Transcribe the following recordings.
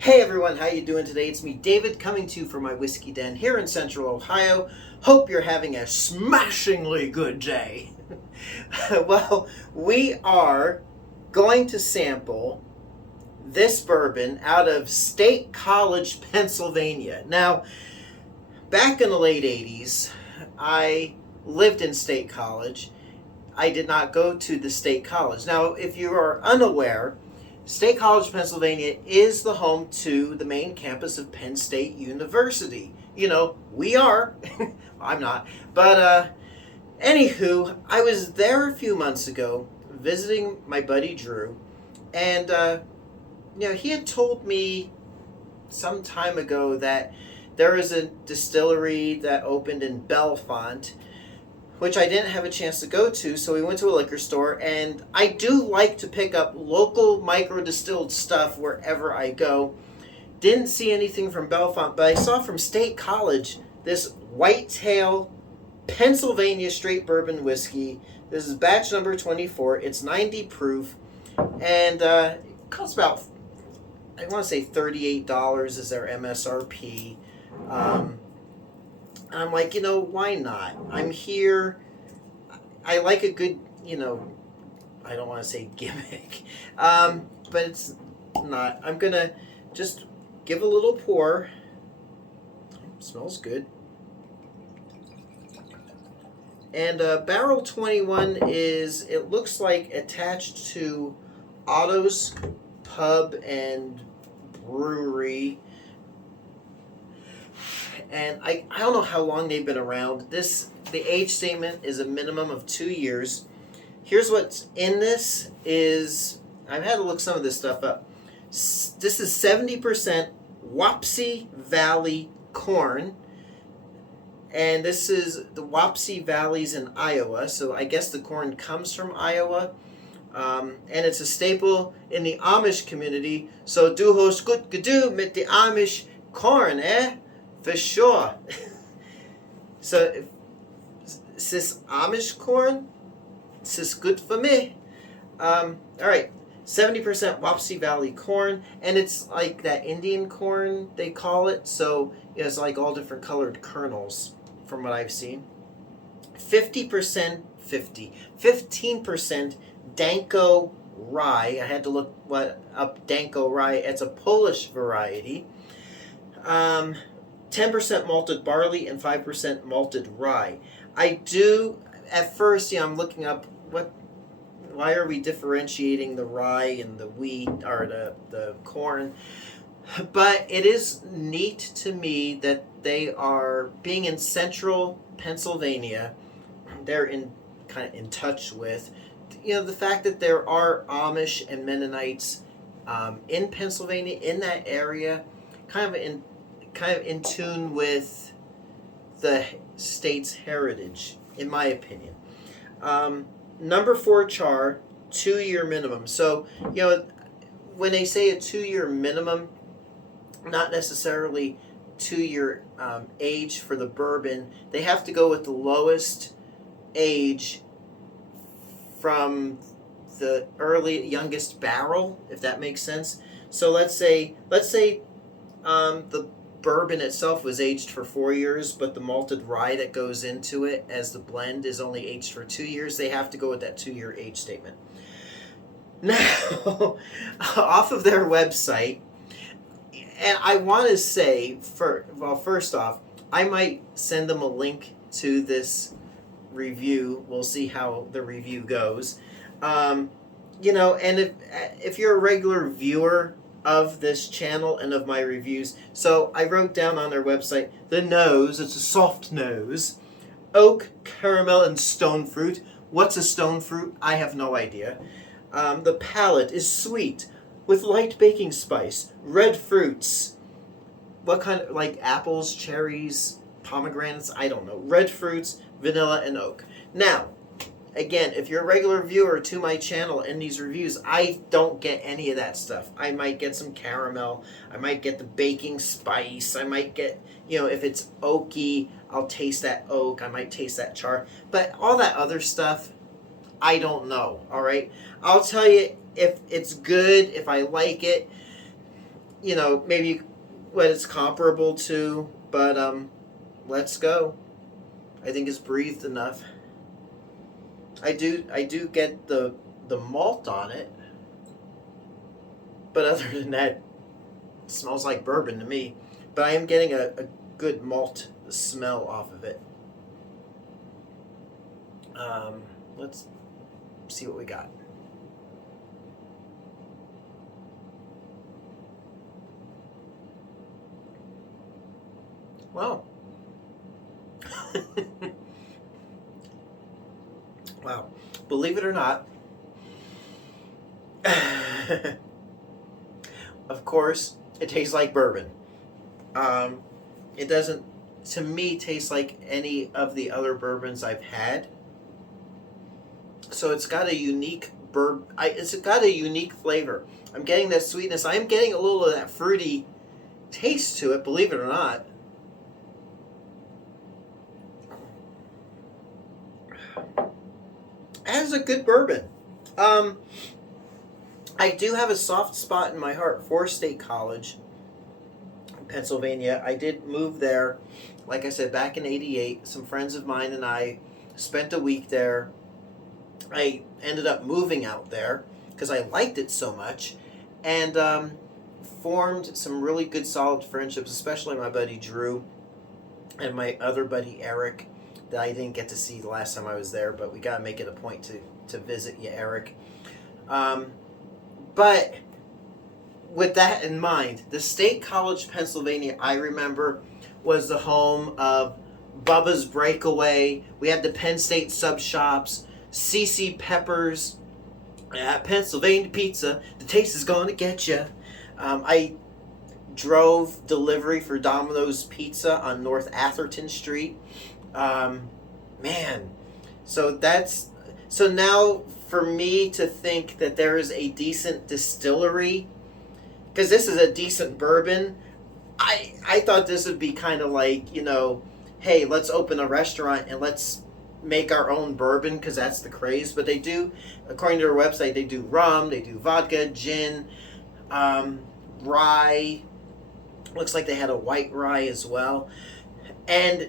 Hey everyone, how you doing today? It's me, David, coming to you from my whiskey den here in Central Ohio. Hope you're having a smashingly good day. Well, we are going to sample this bourbon out of State College, Pennsylvania. Now, back in the late 80s, I lived in State College. I did not go to the State College. Now, if you are unaware, State College, Pennsylvania is the home to the main campus of Penn State University. You know, we are. I'm not. But, anywho, I was there a few months ago visiting my buddy Drew. And, he had told me some time ago that there is a distillery that opened in Bellefonte, which I didn't have a chance to go to, so we went to a liquor store, and I do like to pick up local micro-distilled stuff wherever I go. Didn't see anything from Bellefonte, but I saw from State College this Whitetail Pennsylvania Straight Bourbon Whiskey. This is batch number 24. It's 90 proof, and it costs about, I want to say $38 is their MSRP. I'm like, why not? I'm here. I like a good, I don't want to say gimmick, but it's not. I'm going to just give a little pour. Smells good. And Barrel 21 is, it looks like attached to Otto's Pub and Brewery. And I don't know how long they've been around. The age statement is a minimum of 2 years. Here's what's in this is, I've had to look some of this stuff up. This is 70% Wapsie Valley corn. And this is the Wapsie Valley's in Iowa. So I guess the corn comes from Iowa. And it's a staple in the Amish community. So du hast gut gedu mit the Amish corn, eh? For sure. So, is this Amish corn? Is this good for me? All right. 70% Wapsie Valley corn, and it's like that Indian corn, they call it. So, it's like all different colored kernels from what I've seen. 15% Danko rye. I had to look up Danko rye. It's a Polish variety. 10% malted barley and 5% malted rye. I do, at first, I'm looking up why are we differentiating the rye and the wheat, or the corn. But it is neat to me that they are, being in central Pennsylvania, they're kind of in touch with, the fact that there are Amish and Mennonites in Pennsylvania, in that area, kind of in tune with the state's heritage, in my opinion. Number 4 char, 2-year minimum. So, when they say a 2-year minimum, not necessarily 2-year age for the bourbon. They have to go with the lowest age from the youngest barrel, if that makes sense. So let's say the bourbon itself was aged for 4 years, but the malted rye that goes into it as the blend is only aged for 2 years. They have to go with that 2-year age statement. Now, off of their website, and I want to say, first off, I might send them a link to this review. We'll see how the review goes. And if you're a regular viewer of this channel and of my reviews, so I wrote down on their website, the nose, it's a soft nose, oak, caramel, and stone fruit. What's a stone fruit? I have no idea. The palate is sweet with light baking spice, red fruits. What kind of, like apples, cherries, pomegranates? I don't know. Red fruits, vanilla, and oak. Now, again, if you're a regular viewer to my channel in these reviews, I don't get any of that stuff. I might get some caramel. I might get the baking spice. I might get, if it's oaky, I'll taste that oak. I might taste that char. But all that other stuff, I don't know, all right? I'll tell you if it's good, if I like it. maybe what it's comparable to, but let's go. I think it's breathed enough. I do get the malt on it, but other than that, it smells like bourbon to me. But I am getting a good malt smell off of it. Let's see what we got. Wow. Wow. Believe it or not, of course, it tastes like bourbon. It doesn't, to me, taste like any of the other bourbons I've had. So it's got a unique it's got a unique flavor. I'm getting that sweetness. I am getting a little of that fruity taste to it, believe it or not. As a good bourbon. I do have a soft spot in my heart for State College, Pennsylvania. I did move there, like I said, back in '88. Some friends of mine and I spent a week there. I ended up moving out there because I liked it so much, and formed some really good solid friendships, especially my buddy Drew and my other buddy Eric that I didn't get to see the last time I was there, but we got to make it a point to visit you, Eric. But with that in mind, the State College, Pennsylvania, I remember, was the home of Bubba's Breakaway. We had the Penn State sub shops, CC Peppers, Pennsylvania Pizza. The taste is going to get you. I drove delivery for Domino's Pizza on North Atherton Street. Man, so now for me to think that there is a decent distillery, because this is a decent bourbon, I thought this would be kind of like, hey, let's open a restaurant and let's make our own bourbon, because that's the craze. But they do, according to their website, they do rum, they do vodka, gin, rye. Looks like they had a white rye as well. And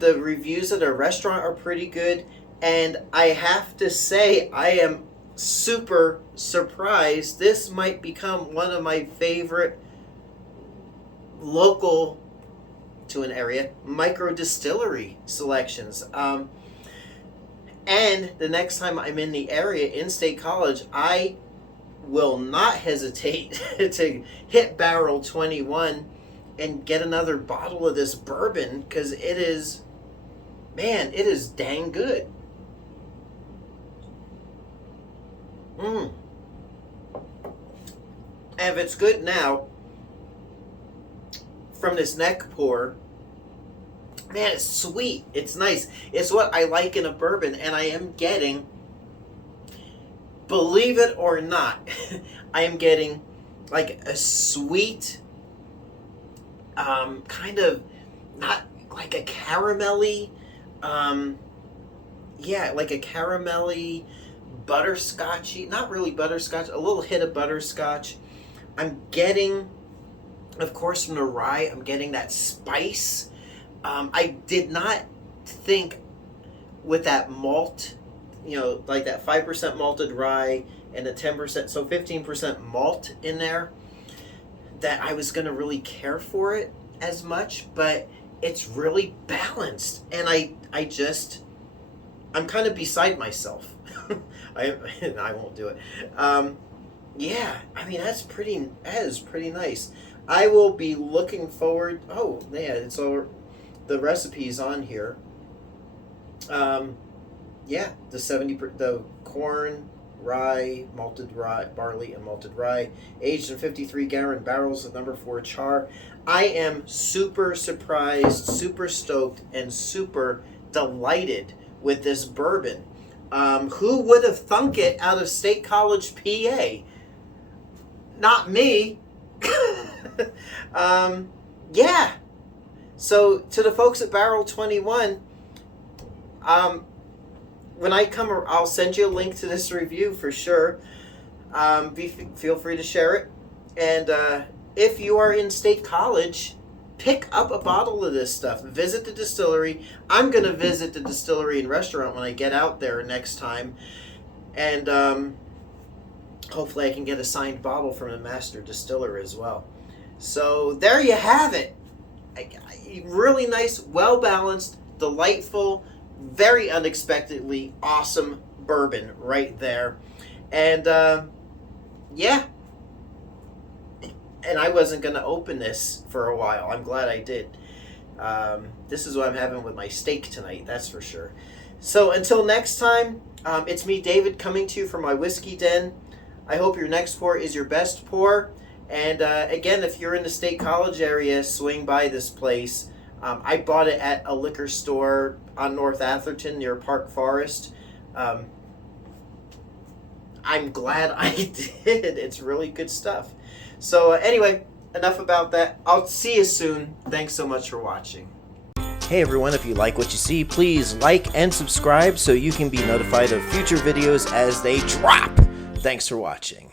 the reviews at their restaurant are pretty good. And I have to say, I am super surprised. This might become one of my favorite local to an area micro distillery selections. And the next time I'm in the area in State College, I will not hesitate to hit Barrel 21 and get another bottle of this bourbon, because it is dang good. And if it's good now, from this neck pour, man, it's sweet. It's nice. It's what I like in a bourbon, and I am getting, believe it or not, I am getting like a sweet, kind of, not like a caramelly, like a caramelly, butterscotchy, not really butterscotch, a little hit of butterscotch. I'm getting, of course, from the rye, I'm getting that spice. I did not think with that malt, like that 5% malted rye and the 10%, so 15% malt in there, that I was going to really care for it as much, but it's really balanced. And I'm kind of beside myself. I won't do it. That is pretty nice. I will be looking forward. Oh, yeah, it's all the recipes on here. The corn, rye, malted rye, barley, and malted rye, aged in 53 gallon barrels of number 4 char. I am super surprised, super stoked, and super delighted with this bourbon. Who would have thunk it out of State College, PA? Not me. So to the folks at Barrel 21, when I come, I'll send you a link to this review for sure. Feel free to share it. And if you are in State College, pick up a bottle of this stuff. Visit the distillery. I'm going to visit the distillery and restaurant when I get out there next time. And hopefully I can get a signed bottle from the master distiller as well. So there you have it. Really nice, well-balanced, delightful, very unexpectedly awesome bourbon right there. And yeah. And I wasn't going to open this for a while. I'm glad I did. This is what I'm having with my steak tonight, that's for sure. So until next time, it's me, David, coming to you from my whiskey den. I hope your next pour is your best pour. And again, if you're in the State College area, swing by this place. I bought it at a liquor store on North Atherton near Park Forest. I'm glad I did. It's really good stuff. So anyway, enough about that. I'll see you soon. Thanks so much for watching. Hey everyone, if you like what you see, please like and subscribe so you can be notified of future videos as they drop. Thanks for watching.